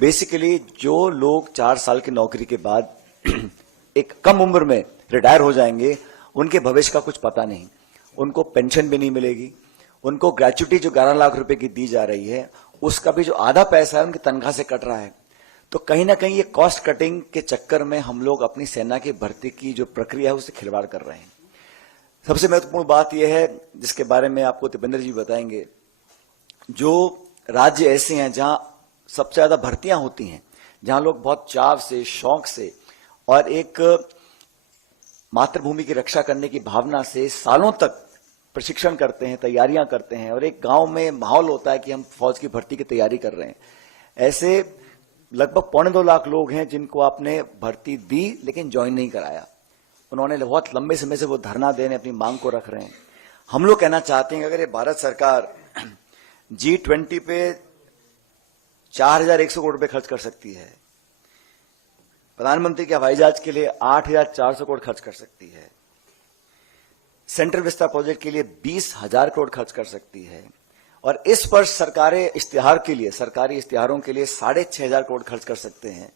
Basically जो लोग 4 साल की नौकरी के बाद एक कम उम्र में रिटायर हो जाएंगे, उनके भविष्य का कुछ पता नहीं, उनको पेंशन भी नहीं मिलेगी, उनको ग्रेच्युटी जो 11 लाख रुपए की दी जा रही है उसका भी जो आधा पैसा है उनकी तनख्वाह से कट रहा है। तो कहीं ना कहीं ये कॉस्ट कटिंग के चक्कर में हम लोग अपनी सेना की भर्ती की जो प्रक्रिया है उससे खिलवाड़ कर रहे हैं। सबसे महत्वपूर्ण बात यह है जिसके बारे में आपको दीपेंद्र जी बताएंगे, जो राज्य ऐसे हैं जहां सबसे ज्यादा भर्तियां होती हैं, जहां लोग बहुत चाव से, शौक से और एक मातृभूमि की रक्षा करने की भावना से सालों तक प्रशिक्षण करते हैं, तैयारियां करते हैं और एक गांव में माहौल होता है कि हम फौज की भर्ती की तैयारी कर रहे हैं। ऐसे लगभग 2.25 लाख लोग हैं जिनको आपने भर्ती दी लेकिन ज्वाइन नहीं कराया। उन्होंने बहुत लंबे समय से वो धरना देने अपनी मांग को रख रहे हैं। हम लोग कहना चाहते हैं कि अगर ये भारत सरकार G20 पे 4100 करोड़ रुपए खर्च कर सकती है, प्रधानमंत्री के हवाई जहाज के लिए 8400 करोड़ खर्च कर सकती है, सेंट्रल विस्ता प्रोजेक्ट के लिए 20,000 करोड़ खर्च कर सकती है और इस वर्ष सरकारी इश्तिहारों के लिए 6,500 करोड़ खर्च कर सकते हैं,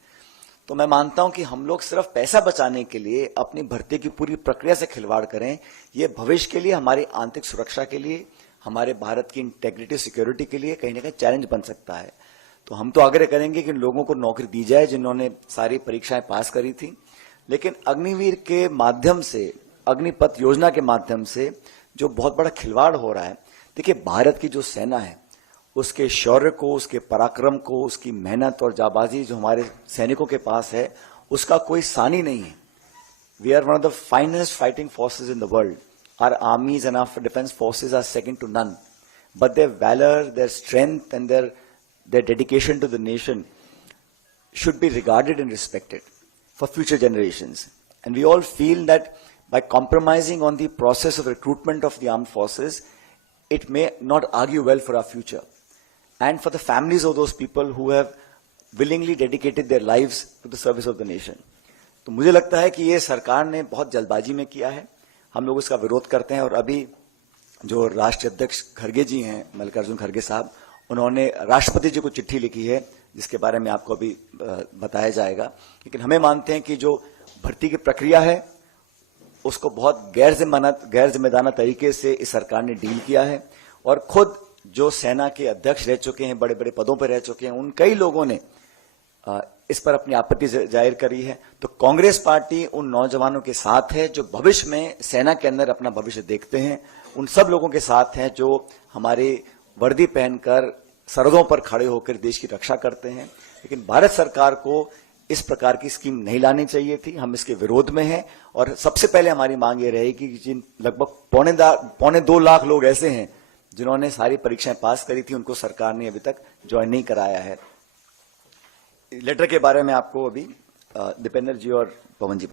तो मैं मानता हूं कि हम लोग सिर्फ पैसा बचाने के लिए अपनी भर्ती की पूरी प्रक्रिया से खिलवाड़ करें। ये भविष्य के लिए, हमारी आंतरिक सुरक्षा के लिए, हमारे भारत की इंटेग्रिटी सिक्योरिटी के लिए कहीं ना कहीं चैलेंज बन सकता है। तो हम तो आग्रह करेंगे कि लोगों को नौकरी दी जाए जिन्होंने सारी परीक्षाएं पास करी थी, लेकिन अग्निवीर के माध्यम से, अग्निपथ योजना के माध्यम से जो बहुत बड़ा खिलवाड़ हो रहा है, देखिए भारत की जो सेना है उसके शौर्य को, उसके पराक्रम को, उसकी मेहनत और जाबाजी जो हमारे सैनिकों के पास है उसका कोई सानी नहीं है। We are one of the finest fighting forces in the world. Our armies and our defense forces are second to none. But their valor, their strength and their dedication to the nation should be regarded and respected for future generations. And we all feel that by compromising on the process of recruitment of the armed forces, it may not argue well for our future. And for the families of those people who have willingly dedicated their lives to the service of the nation. तो मुझे लगता है कि ये सरकार ने बहुत जल्दबाजी में किया है, हम लोग इसका विरोध करते हैं। और अभी जो राष्ट्रीय अध्यक्ष खड़गे जी हैं, मल्लिकार्जुन खड़गे साहब, उन्होंने राष्ट्रपति जी को चिट्ठी लिखी है जिसके बारे में आपको अभी बताया जाएगा। लेकिन हमें मानते हैं कि जो भर्ती की प्रक्रिया है उसको बहुत गैर जिम्मेदाराना तरीके से इस सरकार ने डील किया है और खुद जो सेना के अध्यक्ष रह चुके हैं, बड़े बड़े पदों पर रह चुके हैं, उन कई लोगों ने इस पर अपनी आपत्ति जाहिर करी है। तो कांग्रेस पार्टी उन नौजवानों के साथ है जो भविष्य में सेना के अंदर अपना भविष्य देखते हैं, उन सब लोगों के साथ हैं जो हमारी वर्दी पहनकर सरहदों पर खड़े होकर देश की रक्षा करते हैं। लेकिन भारत सरकार को इस प्रकार की स्कीम नहीं लानी चाहिए थी, हम इसके विरोध में हैं। और सबसे पहले हमारी मांग ये रहेगी कि जिन लगभग 2.25 लाख लोग ऐसे हैं जिन्होंने सारी परीक्षाएं पास करी थी, उनको सरकार ने अभी तक ज्वाइन नहीं कराया है। लेटर के बारे में आपको अभी दीपेंद्र जी और पवन जी